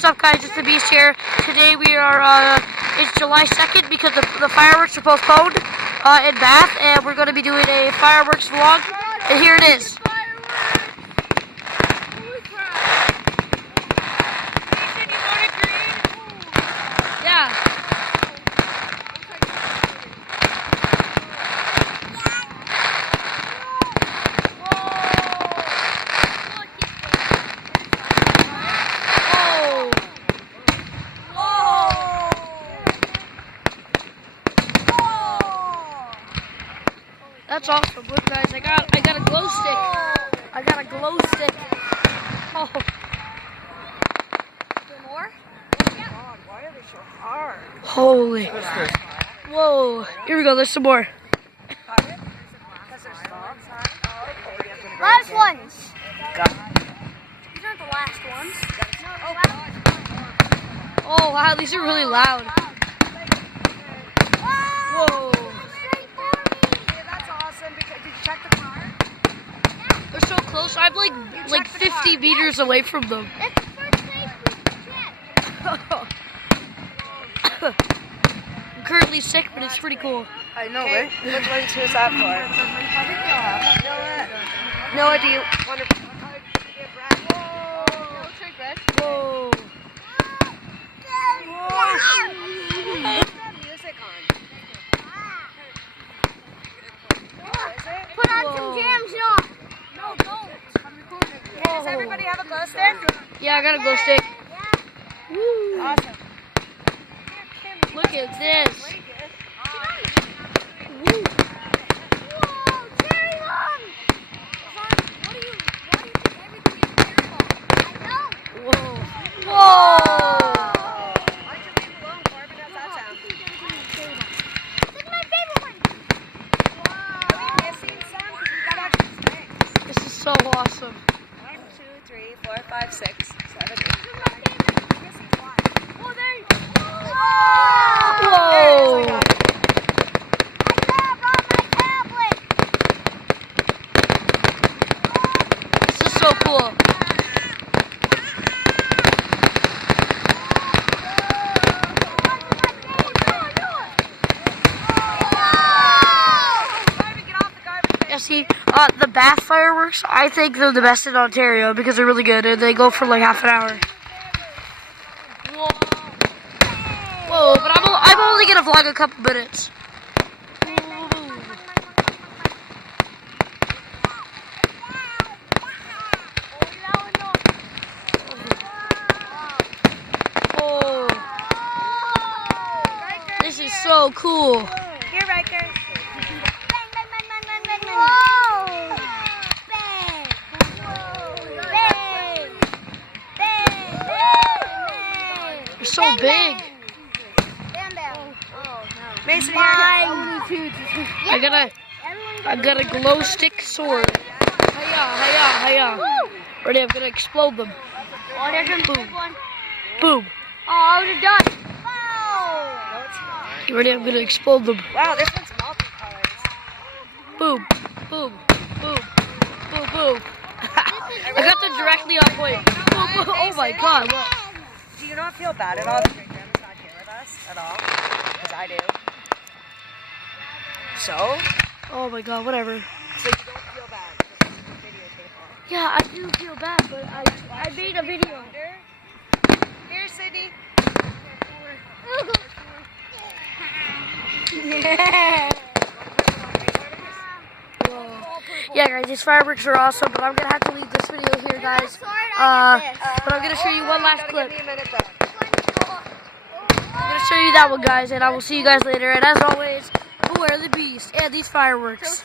what's up guys, it's the Beast here. Today we are, it's July 2nd because the fireworks are postponed in Bath, and we're going to be doing a fireworks vlog, and here it is. Yeah. That's awesome. Look guys, I got a glow stick. I got a glow stick. Oh. More? God, why are they so hard? Holy. Whoa. Here we go, there's some more. Last ones. These aren't the last ones. Oh wow, these are really loud. Whoa. They're so close. I'm like 50 meters away from them. That's the first place we checked. I'm currently sick, but it's pretty cool. I know, right? Which one's who's that for? Noah, do you want to... Whoa. Put on some jams, no. No, don't. Does everybody have a glow stick? Yeah, I got a glow stick. Woo. Awesome. Look at this. Whoa, cherry lung. What do you think everything is terrible? I know. Whoa. Whoa. Why don't you leave it alone, Corbin? How's that sound? This is my favorite one. Are we missing some? Because we got extra strings. This is so awesome. 1, 2, 3, 4, 5, 6, 7, 8. This is my favorite. We're missing one. Oh, there you Whoa. I brought my tablet. This is so cool. Yeah, see, the Bath fireworks, I think they're the best in Ontario because they're really good and they go for like half an hour. Whoa, but I'm only gonna vlog a couple minutes. Oh, this is so cool. Here, Riker. They're so big. Mason, I got a glow stick sword. Hiya, hiya. Ready? I'm gonna explode them. Oh, there's a Boom. big one. Boom. Oh, I was done. Oh. You ready? I'm gonna explode them. Wow, this one's multicolored. Boom, boom, boom, boom, boom. I got them directly on point. Boom, boom. Oh my god. What? Do you not feel bad at all that your grandma's not here with us at all? Because I do. So? Oh my god, whatever. So you don't feel bad because this is a videotape on. Yeah, I do feel bad, but I made a video. Here, Sydney. Yeah. Whoa. Yeah, guys, these fireworks are awesome, but I'm gonna have to leave this video here, guys. But I'm gonna show you one last clip. Give me a minute though. I'm gonna show you that one, guys, and I will see you guys later. And as always, beware the beast and these fireworks.